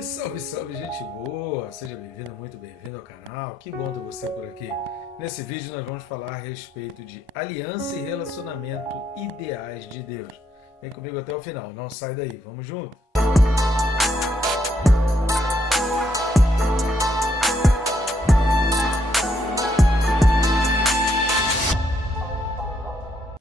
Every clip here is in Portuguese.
Salve, salve, gente boa! Seja bem-vindo, muito bem-vindo ao canal. Que bom ter você por aqui. Nesse vídeo nós vamos falar a respeito de aliança e relacionamento ideais de Deus. Vem comigo até o final, não sai daí, vamos junto?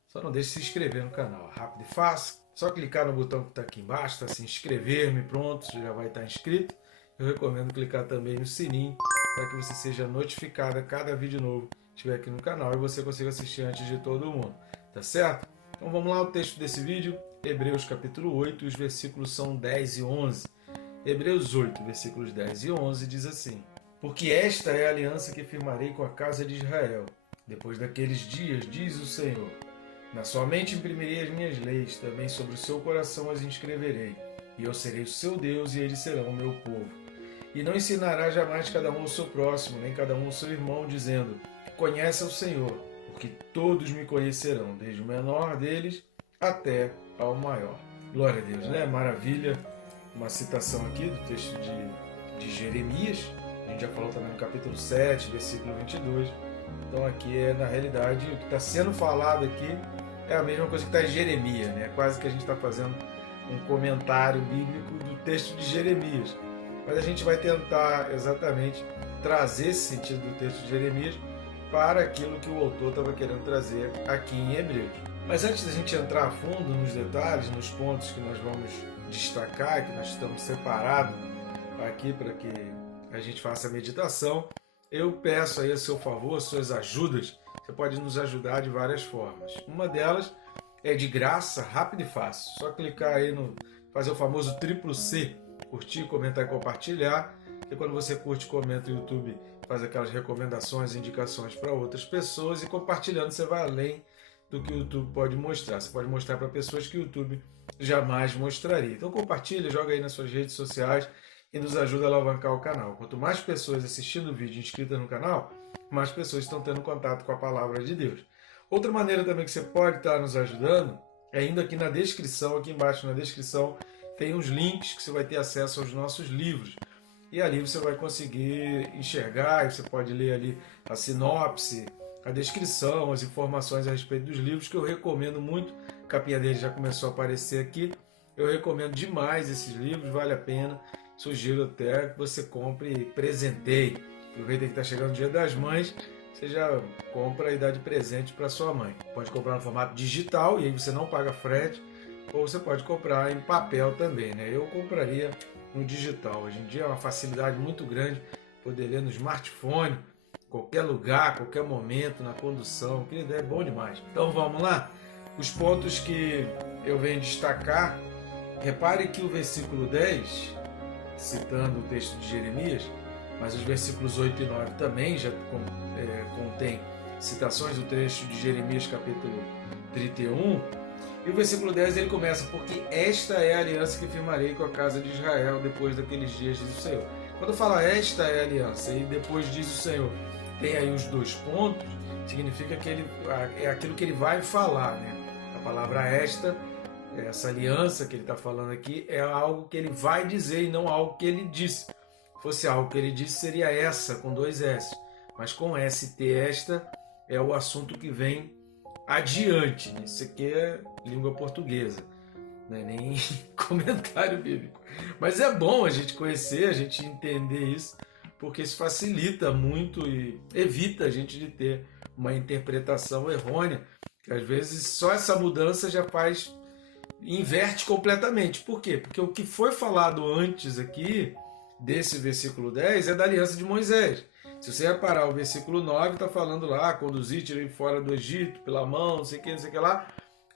Só não deixe de se inscrever no canal, rápido e fácil. Só clicar no botão que está aqui embaixo, tá? Se inscrever-me, pronto, você já vai estar inscrito. Eu recomendo clicar também no sininho para que você seja notificado a cada vídeo novo que estiver aqui no canal e você consiga assistir antes de todo mundo, tá certo? Então vamos lá, o texto desse vídeo, Hebreus capítulo 8, os versículos são 10 e 11. Hebreus 8, versículos 10 e 11 diz assim: Porque esta é a aliança que firmarei com a casa de Israel. Depois daqueles dias, diz o Senhor, na sua mente imprimirei as minhas leis, também sobre o seu coração as inscreverei. E eu serei o seu Deus e eles serão o meu povo. E não ensinará jamais cada um ao seu próximo, nem cada um ao seu irmão, dizendo, conhece ao Senhor, porque todos me conhecerão, desde o menor deles até ao maior. Glória a Deus, né? Maravilha. Uma citação aqui do texto de Jeremias. A gente já falou também no capítulo 7, versículo 22. Então aqui é, na realidade, o que está sendo falado aqui é a mesma coisa que está em Jeremias, né? Quase que a gente está fazendo um comentário bíblico do texto de Jeremias. Mas a gente vai tentar exatamente trazer esse sentido do texto de Jeremias para aquilo que o autor estava querendo trazer aqui em Hebreus. Mas antes da gente entrar a fundo nos detalhes, nos pontos que nós vamos destacar, que nós estamos separados aqui para que a gente faça a meditação, eu peço aí a seu favor, suas ajudas. Você pode nos ajudar de várias formas. Uma delas é de graça, rápido e fácil. Só clicar aí no fazer o famoso triplo C, curtir, comentar e compartilhar. E quando você curte, comenta, o YouTube faz aquelas recomendações, indicações para outras pessoas. E compartilhando você vai além do que o YouTube pode mostrar. Você pode mostrar para pessoas que o YouTube jamais mostraria. Então compartilha, joga aí nas suas redes sociais e nos ajuda a alavancar o canal. Quanto mais pessoas assistindo o vídeo inscritas no canal, mais pessoas estão tendo contato com a palavra de Deus. Outra maneira também que você pode estar nos ajudando é indo aqui na descrição, aqui embaixo na descrição, tem uns links que você vai ter acesso aos nossos livros. E ali você vai conseguir enxergar, e você pode ler ali a sinopse, a descrição, as informações a respeito dos livros, que eu recomendo muito. A capinha dele já começou a aparecer aqui. Eu recomendo demais esses livros, vale a pena. Sugiro até que você compre e presenteie. Aproveita que está chegando o Dia das Mães, você já compra e dá de presente para sua mãe. Pode comprar no formato digital e aí você não paga frete, ou você pode comprar em papel também, né? Eu compraria no digital. Hoje em dia é uma facilidade muito grande poder ler no smartphone, qualquer lugar, qualquer momento, na condução. Querida, é bom demais. Então vamos lá? Os pontos que eu venho destacar. Repare que o versículo 10, citando o texto de Jeremias, mas os versículos 8 e 9 também já contém citações do trecho de Jeremias capítulo 31. E o versículo 10 ele começa, porque esta é a aliança que firmarei com a casa de Israel depois daqueles dias, diz o Senhor. Quando fala esta é a aliança e depois diz o Senhor, tem aí os dois pontos, significa que é aquilo que ele vai falar, né? A palavra esta, essa aliança que ele está falando aqui, é algo que ele vai dizer e não algo que ele disse. Se fosse algo que ele disse, seria essa, com dois S. Mas com ST, esta é o assunto que vem adiante. Né? Isso aqui é língua portuguesa, não é nem comentário bíblico. Mas é bom a gente conhecer, a gente entender isso, porque isso facilita muito e evita a gente de ter uma interpretação errônea, que às vezes só essa mudança já inverte completamente. Por quê? Porque o que foi falado antes aqui, desse versículo 10, é da aliança de Moisés. Se você reparar, o versículo 9 está falando lá, conduzir, tirei fora do Egito, pela mão, não sei o que lá.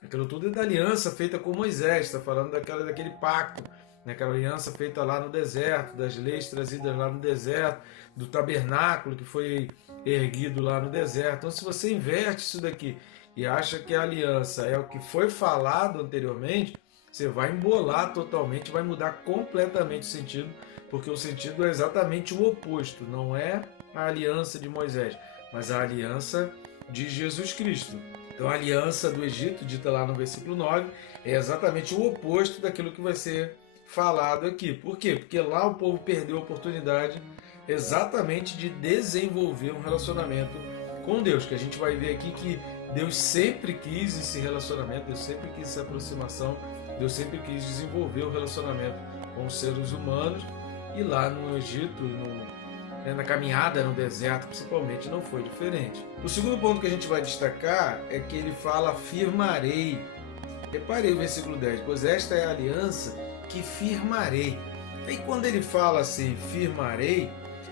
Aquilo tudo é da aliança feita com Moisés, está falando daquele pacto, aquela aliança feita lá no deserto, das leis trazidas lá no deserto, do tabernáculo que foi erguido lá no deserto. Então, se você inverte isso daqui e acha que a aliança é o que foi falado anteriormente, você vai embolar totalmente, vai mudar completamente o sentido, porque o sentido é exatamente o oposto, não é a aliança de Moisés, mas a aliança de Jesus Cristo. Então a aliança do Egito, dita lá no versículo 9, é exatamente o oposto daquilo que vai ser falado aqui. Por quê? Porque lá o povo perdeu a oportunidade exatamente de desenvolver um relacionamento com Deus, que a gente vai ver aqui que Deus sempre quis esse relacionamento, Deus sempre quis essa aproximação, Deus sempre quis desenvolver o relacionamento com os seres humanos, e lá no Egito, na caminhada no deserto principalmente, não foi diferente. O segundo ponto que a gente vai destacar é que ele fala firmarei. Reparei o versículo 10, pois esta é a aliança que firmarei. E quando ele fala assim, firmarei,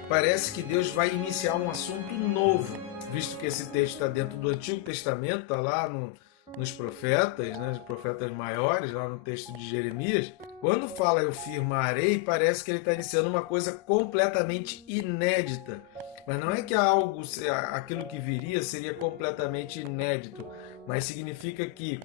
parece que Deus vai iniciar um assunto novo, visto que esse texto está dentro do Antigo Testamento, está lá nos profetas, né, os profetas maiores, lá no texto de Jeremias. Quando fala eu firmarei, parece que ele está iniciando uma coisa completamente inédita. Mas não é que aquilo que viria seria completamente inédito, mas significa que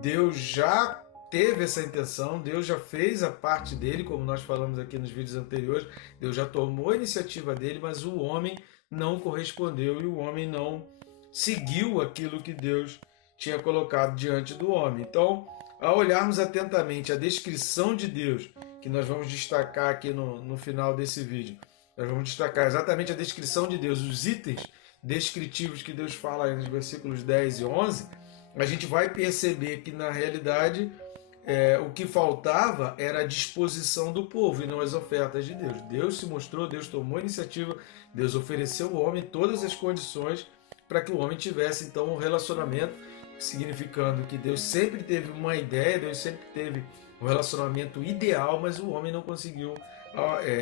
Deus já teve essa intenção, Deus já fez a parte dele, como nós falamos aqui nos vídeos anteriores, Deus já tomou a iniciativa dele, mas o homem não correspondeu e o homem não seguiu aquilo que Deus tinha colocado diante do homem. Então, ao olharmos atentamente a descrição de Deus, que nós vamos destacar aqui no final desse vídeo, nós vamos destacar exatamente a descrição de Deus, os itens descritivos que Deus fala aí nos versículos 10 e 11, a gente vai perceber que, na realidade, o que faltava era a disposição do povo e não as ofertas de Deus. Deus se mostrou, Deus tomou a iniciativa, Deus ofereceu ao homem todas as condições para que o homem tivesse, então, um relacionamento, significando que Deus sempre teve uma ideia, Deus sempre teve um relacionamento ideal, mas o homem não conseguiu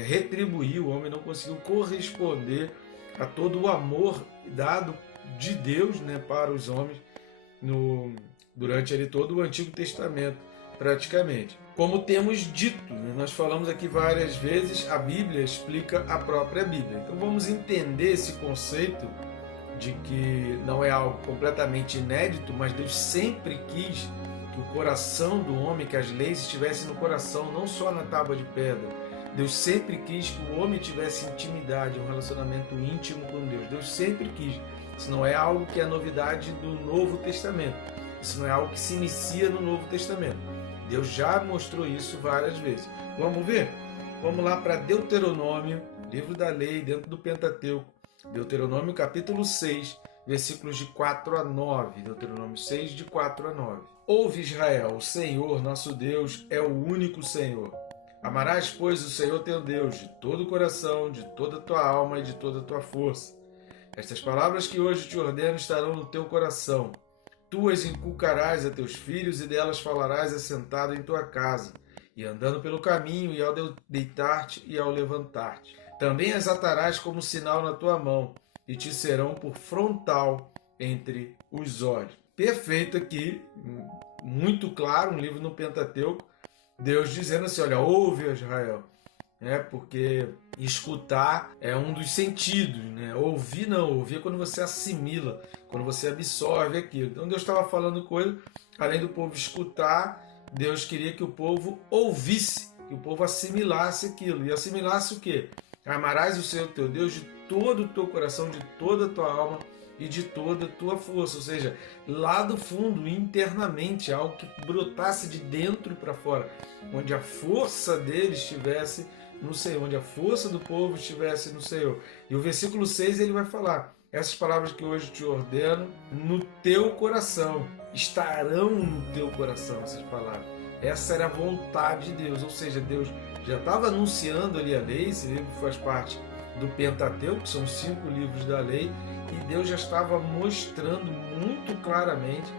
retribuir, o homem não conseguiu corresponder a todo o amor dado de Deus, né, para os homens durante ali todo o Antigo Testamento, praticamente. Como temos dito, né, nós falamos aqui várias vezes, a Bíblia explica a própria Bíblia. Então vamos entender esse conceito de que não é algo completamente inédito, mas Deus sempre quis que o coração do homem, que as leis estivessem no coração, não só na tábua de pedra. Deus sempre quis que o homem tivesse intimidade, um relacionamento íntimo com Deus. Deus sempre quis. Isso não é algo que é novidade do Novo Testamento. Isso não é algo que se inicia no Novo Testamento. Deus já mostrou isso várias vezes. Vamos ver? Vamos lá para Deuteronômio, livro da lei, dentro do Pentateuco. Deuteronômio capítulo 6, versículos de 4 a 9. Deuteronômio 6, de 4 a 9. Ouve, Israel, o Senhor, nosso Deus, é o único Senhor. Amarás, pois, o Senhor teu Deus de todo o coração, de toda a tua alma e de toda a tua força. Estas palavras que hoje te ordeno estarão no teu coração. Tu as inculcarás a teus filhos e delas falarás assentado em tua casa, e andando pelo caminho, e ao deitar-te e ao levantar-te. Também as atarás como sinal na tua mão, e te serão por frontal entre os olhos. Perfeito aqui, muito claro, um livro no Pentateuco, Deus dizendo assim, olha, ouve, Israel, porque escutar é um dos sentidos, né? Ouvir não, ouvir é quando você assimila, quando você absorve aquilo. Então Deus estava falando coisa, além do povo escutar, Deus queria que o povo ouvisse, que o povo assimilasse aquilo. E assimilasse o quê? Amarás o Senhor teu Deus de todo o teu coração, de toda a tua alma e de toda a tua força. Ou seja, lá do fundo, internamente, algo que brotasse de dentro para fora, onde a força dele estivesse no Senhor, onde a força do povo estivesse no Senhor. E o versículo 6 ele vai falar, essas palavras que hoje te ordeno, no teu coração, estarão no teu coração essas palavras. Essa era a vontade de Deus, ou seja, Deus já estava anunciando ali a lei, esse livro faz parte do Pentateuco, que são 5 livros da lei, e Deus já estava mostrando muito claramente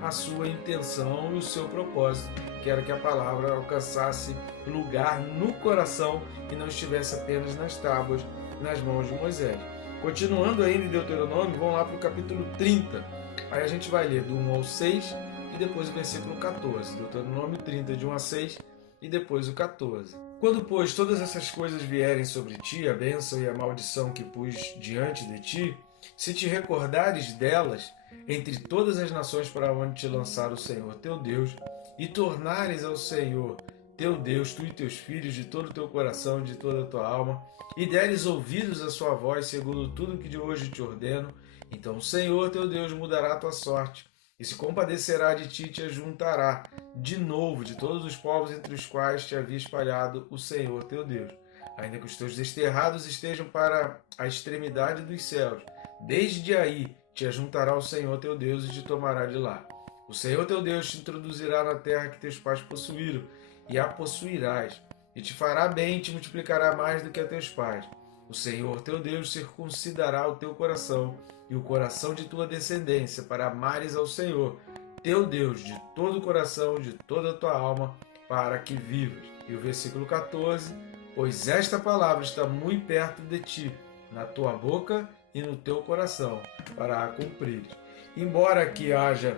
a sua intenção e o seu propósito, que era que a palavra alcançasse lugar no coração e não estivesse apenas nas tábuas, nas mãos de Moisés. Continuando ainda em Deuteronômio, vamos lá para o capítulo 30. Aí a gente vai ler do 1 ao 6 e depois o versículo 14. Deuteronômio 30, de 1 a 6 e depois o 14. Quando, pois, todas essas coisas vierem sobre ti, a bênção e a maldição que pus diante de ti, se te recordares delas, entre todas as nações para onde te lançar o Senhor teu Deus, e tornares ao Senhor teu Deus, tu e teus filhos, de todo o teu coração e de toda a tua alma, e deres ouvidos à sua voz, segundo tudo que de hoje te ordeno, então o Senhor teu Deus mudará a tua sorte, e se compadecerá de ti e te ajuntará de novo de todos os povos entre os quais te havia espalhado o Senhor teu Deus. Ainda que os teus desterrados estejam para a extremidade dos céus, desde aí te ajuntará o Senhor teu Deus e te tomará de lá. O Senhor teu Deus te introduzirá na terra que teus pais possuíram, e a possuirás, e te fará bem e te multiplicará mais do que a teus pais. O Senhor teu Deus circuncidará o teu coração e o coração de tua descendência, para amares ao Senhor teu Deus de todo o coração, de toda a tua alma, para que vivas. E o versículo 14: pois esta palavra está muito perto de ti, na tua boca e no teu coração, para a cumprires. Embora aqui haja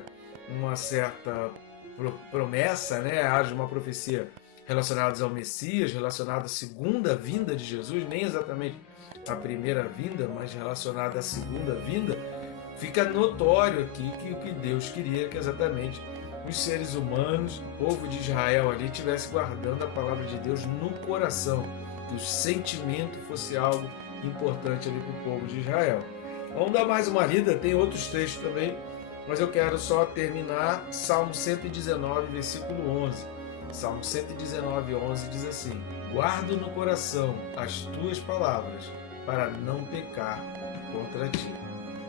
uma certa promessa, haja uma profecia relacionada ao Messias, relacionada à segunda vinda de Jesus, nem exatamente a primeira vinda, mas relacionada à segunda vinda, fica notório aqui que o que Deus queria que exatamente os seres humanos, o povo de Israel ali, estivesse guardando a palavra de Deus no coração, que o sentimento fosse algo importante ali para o povo de Israel. Vamos dar mais uma lida, tem outros textos também, mas eu quero só terminar Salmo 119, versículo 11. Salmo 119, 11 diz assim: guardo no coração as tuas palavras, para não pecar contra ti.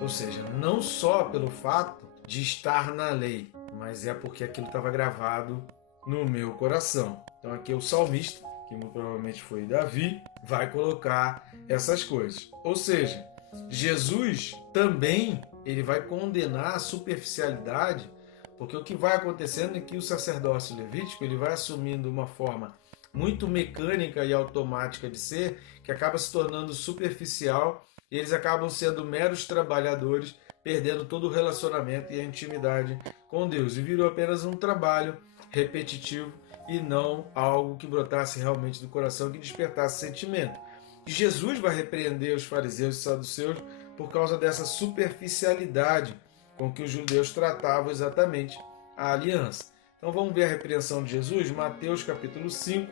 Ou seja, não só pelo fato de estar na lei, mas é porque aquilo estava gravado no meu coração. Então aqui o salmista, que muito provavelmente foi Davi, vai colocar essas coisas. Ou seja, Jesus também ele vai condenar a superficialidade, porque o que vai acontecendo é que o sacerdócio levítico ele vai assumindo uma forma muito mecânica e automática de ser, que acaba se tornando superficial, e eles acabam sendo meros trabalhadores, perdendo todo o relacionamento e a intimidade com Deus, e virou apenas um trabalho repetitivo e não algo que brotasse realmente do coração, que despertasse sentimento. E Jesus vai repreender os fariseus e saduceus por causa dessa superficialidade com que os judeus tratavam exatamente a aliança. Então vamos ver a repreensão de Jesus, Mateus capítulo 5,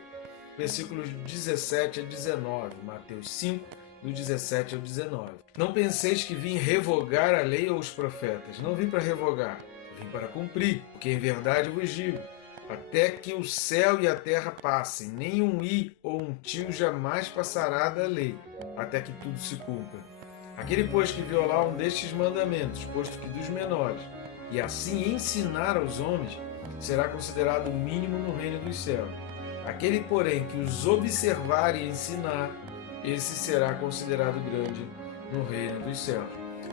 versículos 17 a 19. Mateus 5, do 17 ao 19. Não penseis que vim revogar a lei ou os profetas. Não vim para revogar, vim para cumprir. Porque em verdade vos digo, até que o céu e a terra passem, nem um i ou um tio jamais passará da lei, até que tudo se cumpra. Aquele, pois, que violar um destes mandamentos, posto que dos menores, e assim ensinar aos homens, será considerado o mínimo no reino dos céus. Aquele, porém, que os observar e ensinar, esse será considerado grande no reino dos céus.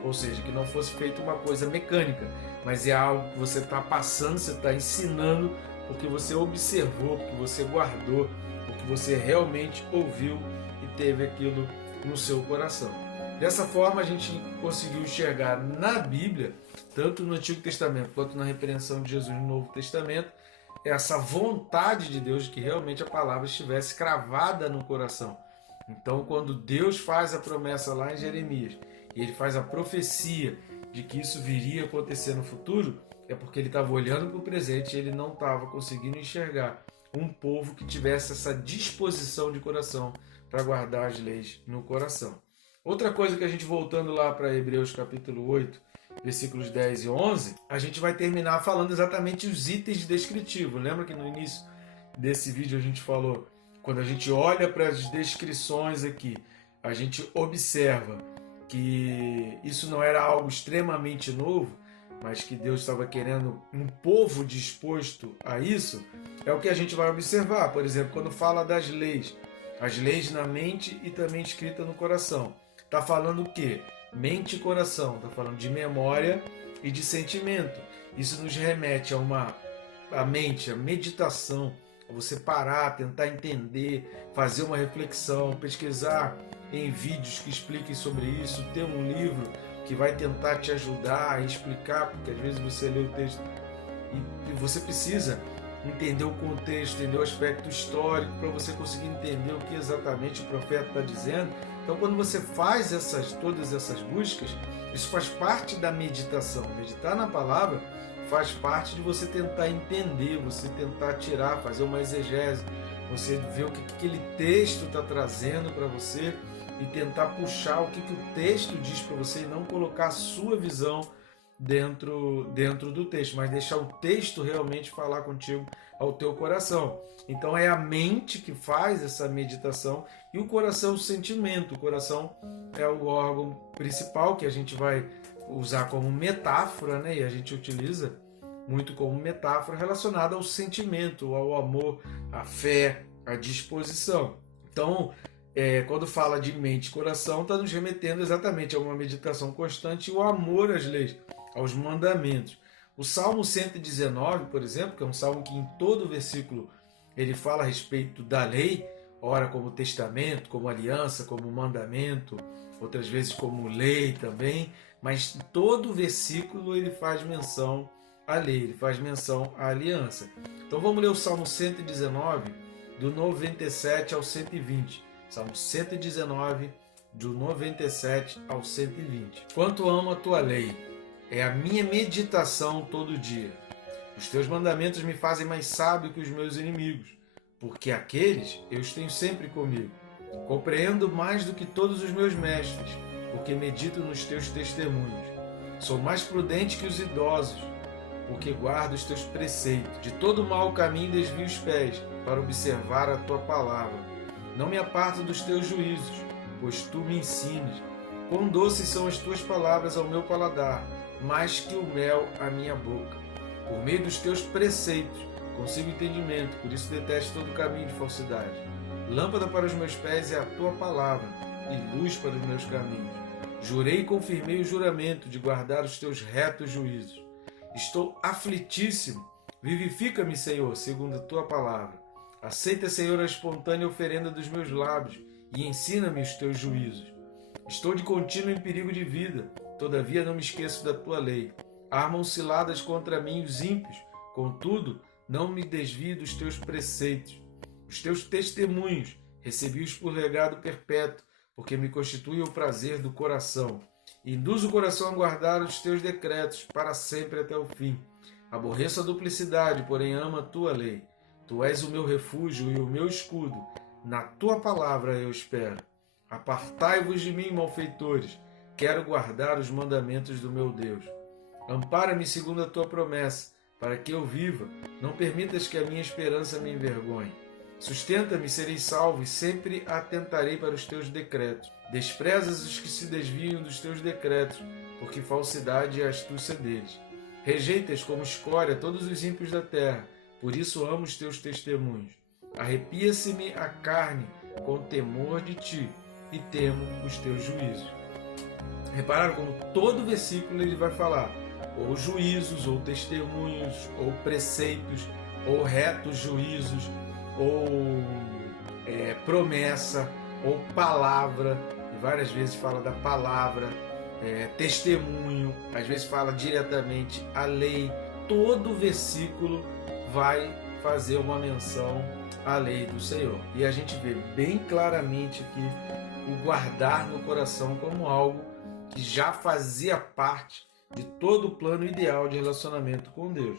Ou seja, que não fosse feita uma coisa mecânica, mas é algo que você está passando, você está ensinando, porque você observou, porque você guardou, porque você realmente ouviu e teve aquilo no seu coração. Dessa forma, a gente conseguiu enxergar na Bíblia, tanto no Antigo Testamento quanto na repreensão de Jesus no Novo Testamento, essa vontade de Deus de que realmente a palavra estivesse cravada no coração. Então, quando Deus faz a promessa lá em Jeremias, e ele faz a profecia de que isso viria a acontecer no futuro, é porque ele estava olhando para o presente e ele não estava conseguindo enxergar um povo que tivesse essa disposição de coração para guardar as leis no coração. Outra coisa que a gente, voltando lá para Hebreus capítulo 8, versículos 10 e 11, a gente vai terminar falando exatamente os itens descritivos. Lembra que no início desse vídeo a gente falou, quando a gente olha para as descrições aqui, a gente observa que isso não era algo extremamente novo, mas que Deus estava querendo um povo disposto a isso, é o que a gente vai observar. Por exemplo, quando fala das leis, as leis na mente e também escrita no coração. Está falando o quê? Mente e coração. Está falando de memória e de sentimento. Isso nos remete a mente, a meditação, a você parar, tentar entender, fazer uma reflexão, pesquisar em vídeos que expliquem sobre isso, ter um livro que vai tentar te ajudar a explicar, porque às vezes você lê o texto e você precisa entender o contexto, entender o aspecto histórico para você conseguir entender o que exatamente o profeta está dizendo. Então, quando você faz todas essas buscas, isso faz parte da meditação. Meditar na palavra faz parte de você tentar entender, você tentar tirar, fazer uma exegese, você ver o que aquele texto está trazendo para você e tentar puxar o que o texto diz para você e não colocar a sua visão dentro do texto, mas deixar o texto realmente falar contigo ao teu coração. Então é a mente que faz essa meditação e o coração é o sentimento. O coração é o órgão principal que a gente vai usar como metáfora, né? E a gente utiliza muito como metáfora relacionada ao sentimento, ao amor, à fé, à disposição. Então, quando fala de mente e coração, está nos remetendo exatamente a uma meditação constante e o amor às leis, aos mandamentos. O Salmo 119, por exemplo, que é um salmo que em todo versículo ele fala a respeito da lei, ora como testamento, como aliança, como mandamento, outras vezes como lei também, mas em todo versículo ele faz menção à lei, ele faz menção à aliança. Então vamos ler o Salmo 119, do 97 ao 120. Salmo 119, do 97 ao 120. Quanto amo a tua lei, é a minha meditação todo dia. Os teus mandamentos me fazem mais sábio que os meus inimigos, porque aqueles eu os tenho sempre comigo. Compreendo mais do que todos os meus mestres, porque medito nos teus testemunhos. Sou mais prudente que os idosos, porque guardo os teus preceitos. De todo mau caminho desvio os pés, para observar a tua palavra. Não me aparto dos teus juízos, pois tu me ensinas. Quão doces são as tuas palavras ao meu paladar, mais que o mel à minha boca. Por meio dos teus preceitos consigo entendimento, por isso detesto todo caminho de falsidade. Lâmpada para os meus pés é a tua palavra, e luz para os meus caminhos. Jurei e confirmei o juramento de guardar os teus retos juízos. Estou aflitíssimo. Vivifica-me, Senhor, segundo a tua palavra. Aceita, Senhor, a espontânea oferenda dos meus lábios e ensina-me os teus juízos. Estou de contínuo em perigo de vida, todavia não me esqueço da tua lei. Armam ciladas contra mim os ímpios, contudo, não me desvio dos teus preceitos. Os teus testemunhos recebi-os por legado perpétuo, porque me constitui o prazer do coração. Induz o coração a guardar os teus decretos para sempre até o fim. Aborreço a duplicidade, porém amo a tua lei. Tu és o meu refúgio e o meu escudo. Na tua palavra eu espero. Apartai-vos de mim, malfeitores. Quero guardar os mandamentos do meu Deus. Ampara-me segundo a tua promessa, para que eu viva. Não permitas que a minha esperança me envergonhe. Sustenta-me, serei salvo, e sempre atentarei para os teus decretos. Desprezas os que se desviam dos teus decretos, porque falsidade é a astúcia deles. Rejeitas como escória todos os ímpios da terra, por isso amo os teus testemunhos. Arrepia-se-me a carne com temor de ti, e temo os teus juízos. Repararam como todo versículo ele vai falar ou juízos, ou testemunhos, ou preceitos, ou retos juízos, ou promessa, ou palavra, e várias vezes fala da palavra, testemunho, às vezes fala diretamente a lei. Todo versículo vai fazer uma menção à lei do Senhor. E a gente vê bem claramente aqui o guardar no coração como algo que já fazia parte de todo o plano ideal de relacionamento com Deus.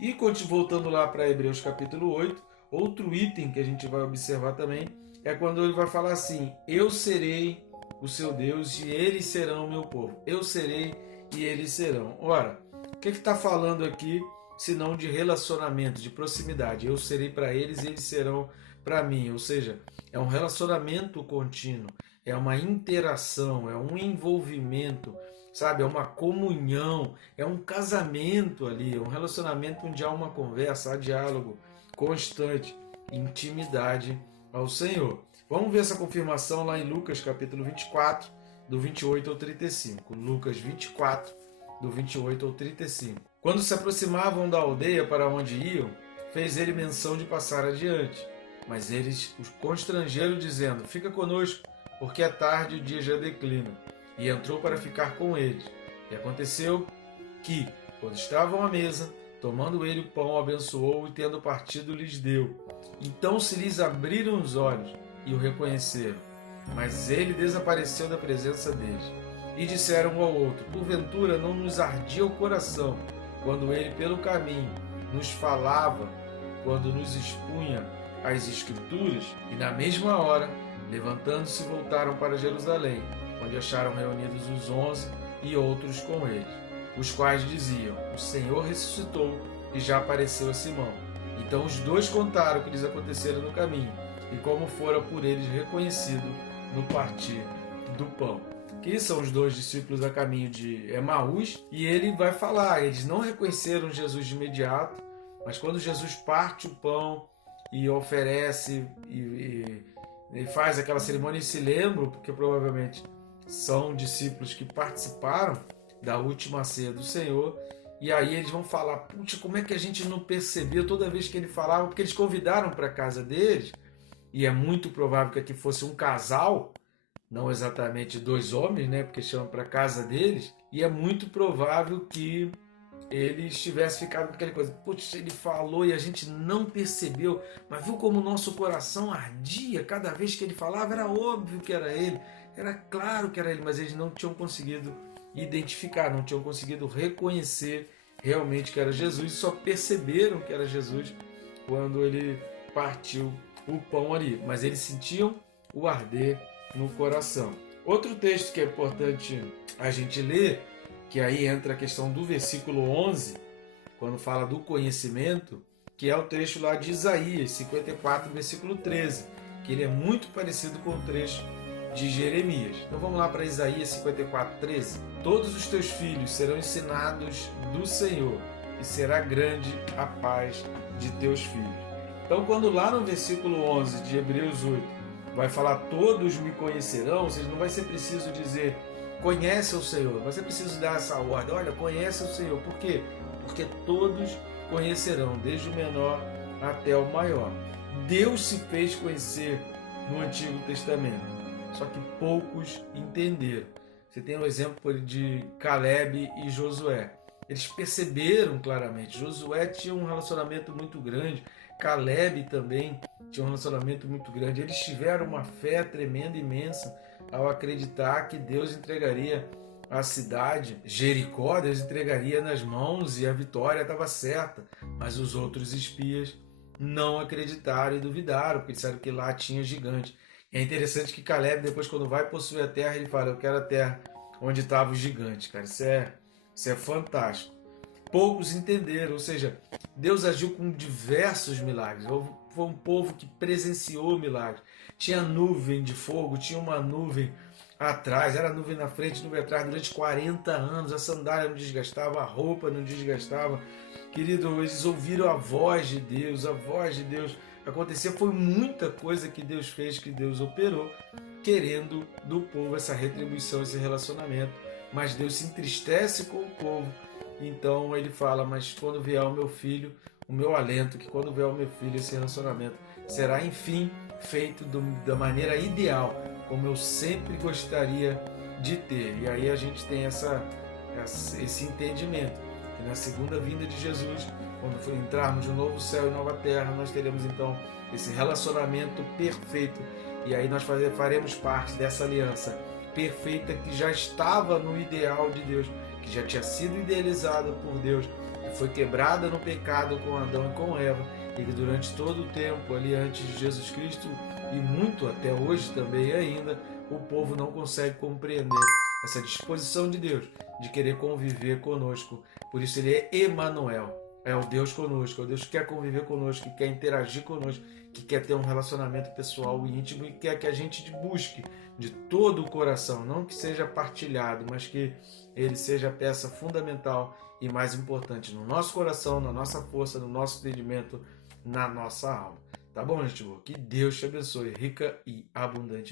E voltando lá para Hebreus capítulo 8, outro item que a gente vai observar também é quando ele vai falar assim: eu serei o seu Deus e eles serão o meu povo. Eu serei e eles serão. Ora, o que está falando aqui senão de relacionamento, de proximidade? Eu serei para eles e eles serão para mim. Ou seja, é um relacionamento contínuo, é uma interação, é um envolvimento, sabe? É uma comunhão, é um casamento ali, é um relacionamento onde há uma conversa, há diálogo constante, intimidade ao Senhor. Vamos ver essa confirmação lá em Lucas capítulo 24, do 28 ao 35. Lucas 24, do 28 ao 35. Quando se aproximavam da aldeia para onde iam, fez ele menção de passar adiante. Mas eles os constrangeram, dizendo: fica conosco, porque é tarde e o dia já declina. E entrou para ficar com eles. E aconteceu que, quando estavam à mesa, tomando ele o pão, abençoou e, tendo partido, lhes deu. Então se lhes abriram os olhos e o reconheceram. Mas ele desapareceu da presença deles. E disseram um ao outro: porventura não nos ardia o coração, quando ele pelo caminho nos falava, quando nos expunha as Escrituras? E na mesma hora, levantando-se, voltaram para Jerusalém, onde acharam reunidos os 11 e outros com eles. os quais diziam: o Senhor ressuscitou e já apareceu a Simão. Então os dois contaram o que lhes acontecera no caminho e como fora por eles reconhecido no partir do pão. Que são os dois discípulos a caminho de Emaús, e ele vai falar, eles não reconheceram Jesus de imediato, mas quando Jesus parte o pão e oferece e faz aquela cerimônia, e se lembram, porque provavelmente são discípulos que participaram da última ceia do Senhor, e aí eles vão falar: putz, como é que a gente não percebeu toda vez que ele falava? Porque eles convidaram para a casa deles, e é muito provável que aqui fosse um casal, não exatamente dois homens, né? Porque chamam para a casa deles, e é muito provável que eles tivessem ficado com aquela coisa: putz, ele falou e a gente não percebeu, mas viu como o nosso coração ardia cada vez que ele falava? Era óbvio que era ele, era claro que era ele, mas eles não tinham conseguido identificar, não tinham conseguido reconhecer realmente que era Jesus, e só perceberam que era Jesus quando ele partiu o pão ali, mas eles sentiam o arder no coração. Outro texto que é importante a gente ler, que aí entra a questão do versículo 11, quando fala do conhecimento, que é o trecho lá de Isaías 54, versículo 13, que ele é muito parecido com o trecho de Jeremias. Então vamos lá para Isaías 54, 13. Todos os teus filhos serão ensinados do Senhor, e será grande a paz de teus filhos. Então quando lá no versículo 11 de Hebreus 8 vai falar todos me conhecerão, ou seja, não vai ser preciso dizer conhece o Senhor, vai ser preciso dar essa ordem: olha, conhece o Senhor. Por quê? Porque todos conhecerão, desde o menor até o maior. Deus se fez conhecer no Antigo Testamento, só que poucos entenderam. Você tem o exemplo de Caleb e Josué. Eles perceberam claramente. Josué tinha um relacionamento muito grande, Caleb também tinha um relacionamento muito grande. Eles tiveram uma fé tremenda, imensa, ao acreditar que Deus entregaria a cidade, Jericó, Deus entregaria nas mãos e a vitória estava certa. Mas os outros espias não acreditaram e duvidaram, porque disseram que lá tinha gigante. E é interessante que Caleb, depois, quando vai possuir a terra, ele fala: eu quero a terra onde estavam os gigantes. Cara, isso é fantástico. Poucos entenderam, ou seja, Deus agiu com diversos milagres. Foi um povo que presenciou milagres. Tinha nuvem de fogo, tinha uma nuvem atrás, era nuvem na frente, nuvem atrás, durante 40 anos. A sandália não desgastava, a roupa não desgastava. Querido, eles ouviram a voz de Deus acontecia. Foi muita coisa que Deus fez, que Deus operou, querendo do povo essa retribuição, esse relacionamento. Mas Deus se entristece com o povo. Então ele fala: mas quando vier o meu filho, o meu alento, que quando vier o meu filho, esse relacionamento será enfim feito da maneira ideal, como eu sempre gostaria de ter. E aí a gente tem esse entendimento, que na segunda vinda de Jesus, quando entrarmos de um novo céu e nova terra, nós teremos então esse relacionamento perfeito, e aí nós faremos parte dessa aliança perfeita que já estava no ideal de Deus, que já tinha sido idealizada por Deus, que foi quebrada no pecado com Adão e com Eva, e que durante todo o tempo ali antes de Jesus Cristo, e muito até hoje também ainda, o povo não consegue compreender essa disposição de Deus de querer conviver conosco. Por isso ele é Emanuel, é o Deus conosco, é o Deus que quer conviver conosco, que quer interagir conosco, que quer ter um relacionamento pessoal e íntimo, e quer que a gente busque de todo o coração, não que seja partilhado, mas que ele seja a peça fundamental e mais importante no nosso coração, na nossa força, no nosso entendimento, na nossa alma. Tá bom, gente? Que Deus te abençoe rica e abundantemente.